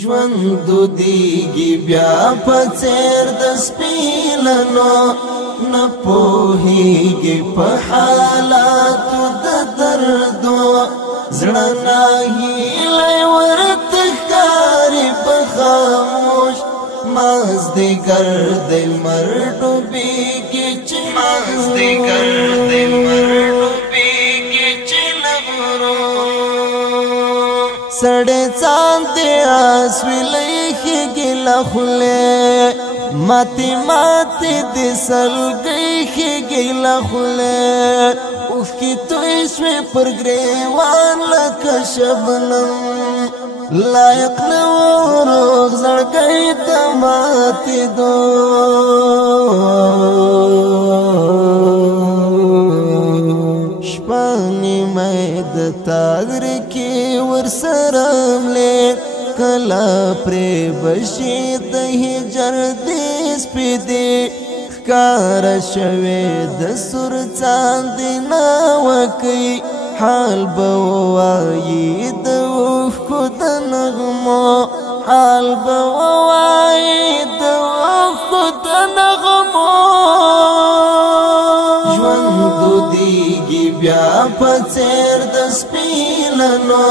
ژوند دیږي بیا په څېر د سپینانو نه پوهیږي په حالاتو د دردو زړه نه هیلې ورته ښکاري په خاموش مازدیګر د لمر ډوبېږي چې مازدیګر د لمر ډوبېږي چې له غرو سړی ځان دی اسویلی ښېږي له خولې ماتې د سلګۍ ښېږي له خولې اوښکې توی شوې پر ګریوان لکه شبنم لایق نه و روغ زړګی ته ماتېدو شپه نیمه د تاغر کې ورسره ملې کله پرې بشي د هجر دې سپېدې ښکاره شوې د سور څاندې ناوکۍ حال به ووایي د اوښکو د نغمو حال به ووایي د اوښکو د نغمو ژوند دیږي بیا په څېر د سپینانو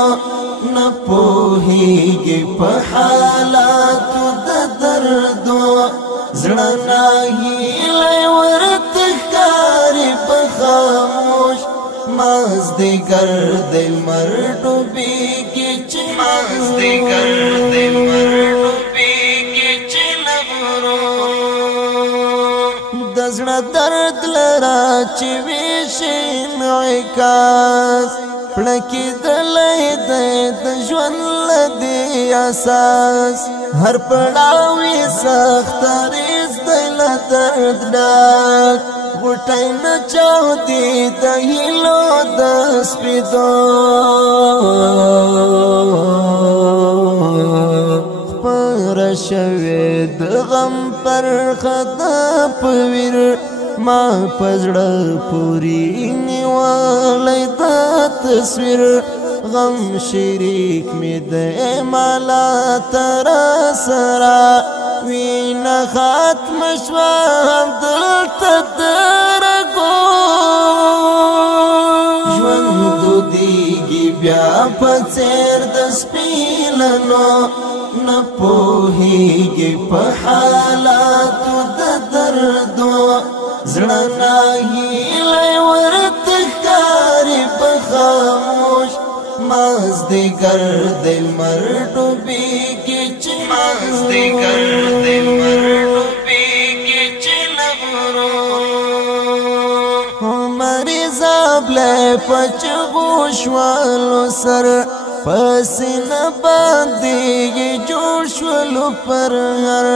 نه پوهیږي په حالاتو د دردو زړه نه هیلې ورته ښکاري په خاموش مازدیګر د لمر ډوبېږي چې مازدیګر د لمر ډوبېږي چې له غرو د زړه درد لره چې ویشي انعکاس پړکېدلی دی د ژوند له دې اساس هر پړاو یې سختریز دی له درد ډک غوټۍ نه چاودي د هیلو د سپېدو خپره شوې د غم پرخه ده په ویر ما په زړه پورې نیولی دا تصویر غم شریک مې دی مالا ترا سره وینه ختمه شوه همدلته د رګو ژوند دیږي بیا په څېر د سپینانو نه پوهیږي په حالاتو د دردو زړه نه هیلې ورته ښکاري په خاموش مازدیګر د لمر ډوبېږي چې مازدیګر د لمر ډوبېږي چې له غرو مریضه بلی په چغو شولو سر په سینه باندې یې جوړ شولو پر هر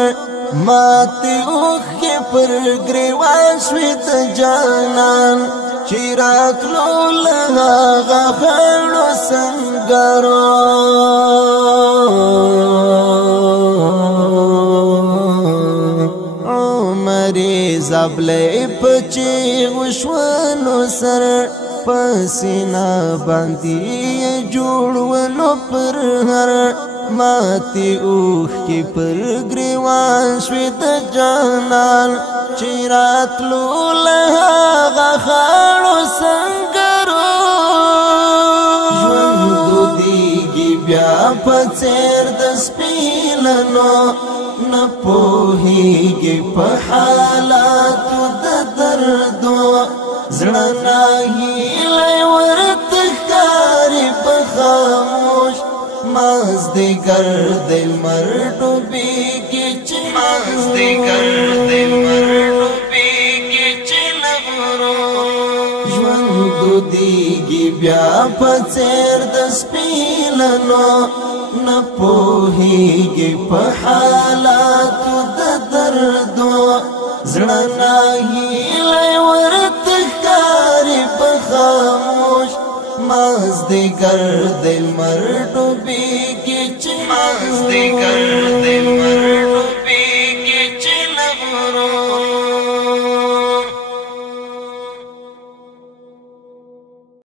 ماتې اوښکې پر ګریوان شوې د جانان چې راتلو له هغه خړو سنګرو عمرې زبلی په چیغو شولو سر په سینه باندې یې جوړولو پر هر ماتې اوښکې پر ګریوان شوې د جانان چې راتلو له هغه خړو سنګرو ژوند دیږي بیا په څېر د سپینانو نه پوهیږي په حالاتو د دردو زړه نه هیلې ورته ښکاري په خاموش مازدیګر د لمر ډوبېږي چې مازدیګر د لمر ډوبېږي چې له غرو ژوند دیږي بیا په څېر د سپینانو نه پوهیږي په حالاتو د دردو زړه نه هیلې ورته ښکاري په خاموش مازدیګر د لمر ډوبېږي چې مازدیګر د لمر